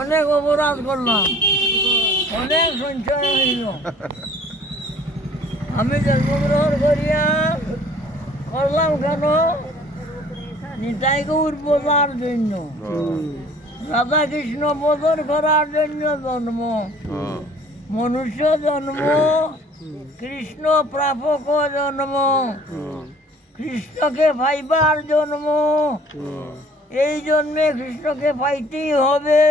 অনেক অপরাধ করলাম, অনেক সঞ্চয় হইল। আমি জন্মগ্রহণ করিয়া করলাম কেন? নিতাইকে উদ্বোধনের জন্য, রাধা কৃষ্ণ বোধন করার জন্য জন্ম। মনুষ্য জন্ম, কৃষ্ণ প্রাপক জন্ম, কৃষ্ণকে পাইবার জন্ম। এই জন্মে কৃষ্ণকে পাইতেই হবে।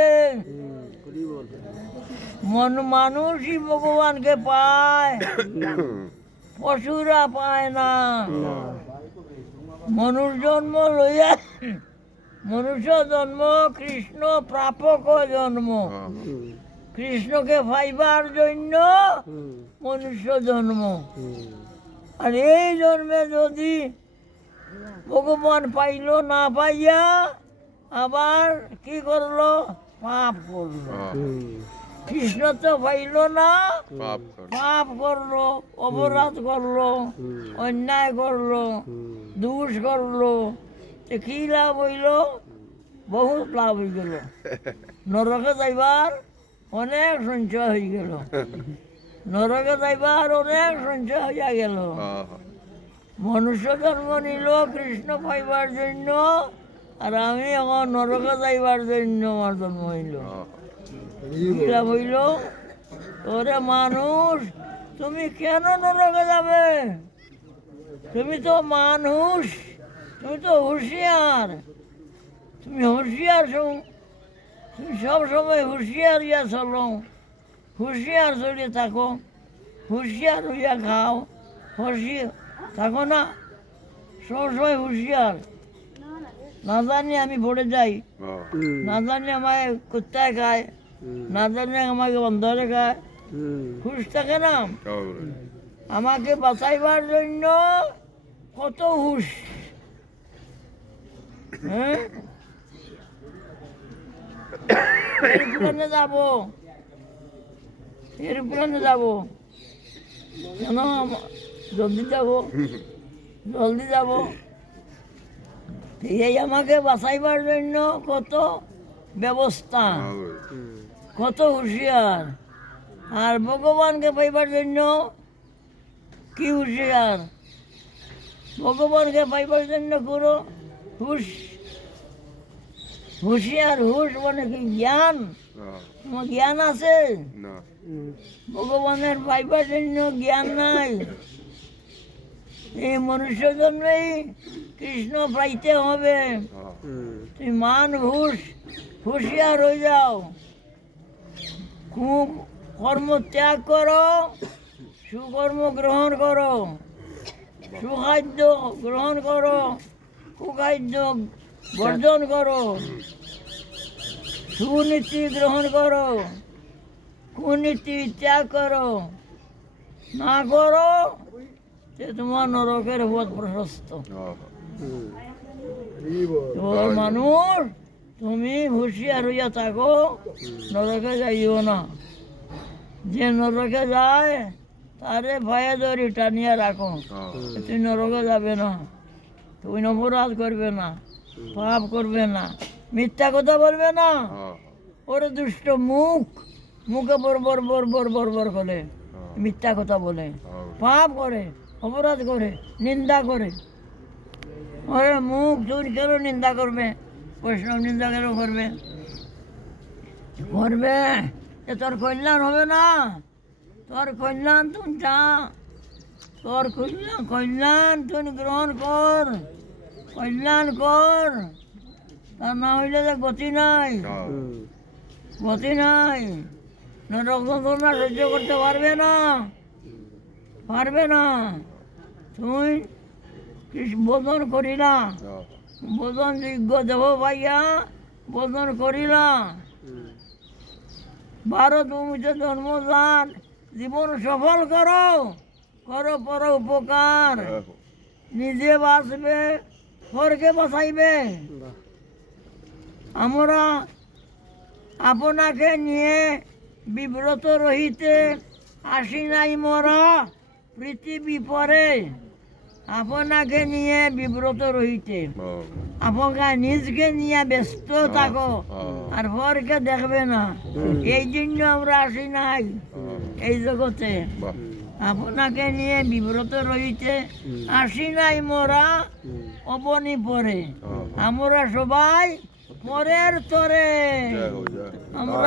মানুষই ভগবানকে পায়, পশুরা পায় না। মনুষ্য জন্ম লইয়া মনুষ্য জন্ম কৃষ্ণ প্রাপক জন্ম। কৃষ্ণকে পাইবার জন্য মনুষ্য জন্ম। আর এই জন্মে যদি ভগবান পাইল না পাইয়া আবার কি করলো? পাপ করলো। কৃষ্ণ তো পাইল না, পাপ করলো, অপরাধ করলো, অন্যায় করলো, দোষ করলো। কি লাভ হইল? বহুত লাভ হয়ে গেল। নরকে যাইবার অনেক সঞ্চয় হয়ে গেল। নরকে যাইবার অনেক সঞ্চয় হইয়া গেল। মনুষ্য জন্ম নিল কৃষ্ণ পাইবার জন্য, আর আমি এখন নরকে যাইবার জন্য আমার জন্ম হইল। কি লাভ হইল? ওরে মানুষ, তুমি কেন নরকে যাবে? তুমি তো মানুষ, তুমি তো হুঁশিয়ার। তুমি হুঁশিয়ার, তুমি সবসময় হুঁশিয়ার হইয়া চলো, হুঁশিয়ার চলে থাকো, হুঁশিয়ার হইয়া খাও, হুঁশিয়ার থাকো না, সবসময় হুঁশিয়ার। না জানি আমি পড়ে যাই, না জানি আমায় কুত্তায় খায়, না জানি আমাকে অন্ধরে খায়, হুঁশ থাকে না। আমাকে বাঁচাইবার জন্য কত হুঁশ। হ্যাঁ, এরোপ্লেনে যাবো, এরোপ্লেনে যাবো কেন? জলদি যাবো, জলদি যাবো। এই আমাকে বাঁচাইবার জন্য কত ব্যবস্থা, কত হুঁশিয়ার। আর ভগবানকে পাইবার জন্য কি হুঁশিয়ার? ভগবানকে পাইবার জন্য করো হুঁশ। হুঁশিয়ার, হুঁশ মানে কি? জ্ঞান। তোমার জ্ঞান আছে? ভগবানের পাইবার জন্য জ্ঞান নাই। এই মনুষ্য জন্মেই কৃষ্ণ পাইতে হবে। তুমি হুঁশিয়ার হয়ে যাও। কর্ম ত্যাগ করো, সুকর্ম গ্রহণ করো, সুখাদ্য গ্রহণ করো, কুখাদ্য বর্জন করো, সুনীতি গ্রহণ করো, কুনীতি ত্যাগ করো। না করো যে তোমার নরকের পথ প্রশস্ত। মানুষ, তুমি হুঁশিয়ার হইয়া থাকো, নরকে যাইও না। যে নরকে যায় তারে ভয়ে ধরি টানিয়া রাখো, তুই নরকে যাবে না, তুই অপরাধ করবে না, পাপ করবে না, মিথ্যা কথা বলবে না। ওরে দুষ্ট মুখ, মুখে বর বর করে মিথ্যা কথা বলে, পাপ করে, অপরাধ করে, নিন্দা করে। ওরে মুখ, তুই কেন নিন্দা করবে? বৈষ্ণব নিন্দা কেন করবে? করবে, তোর কল্যাণ হবে না। তোর কল্যাণ তুমি চা, তোর কল্যাণ তুমি গ্রহণ কর, কল্যাণ কর। তা না হইলে যে গতি নাই, গতি নাই। নরক যন্ত্রণা সহ্য করতে পারবে না, পারবে না। তুই বোধন করিলা, বোধন যোগ্য দেহ পাইয়া বোধন করিলা। ভারত ভূমিতে জন্মদান, জীবন সফল করো, করো পর উপকার। নিজে বাঁচবে, পরকে বাঁচাইবে। আমরা আপনাকে নিয়ে বিব্রত রহিতে আসি নাই মোরা পৃথিবী পরে। আপনাকে নিয়ে বিব্রত রহিতে, হ্যাঁ, আপনাকে নিজকে নিয়ে ব্যস্ত থাকো, আর পরকে দেখবে না। এই জন্য আমরা আসি নাই এই জগতে, বাহ, আপনাকে নিয়ে বিব্রত রহিতে আসি নাই। মোরা অবনি পরে, আমরা সবাই পরের তরে। জয় হোক, জয় হোক। আমরা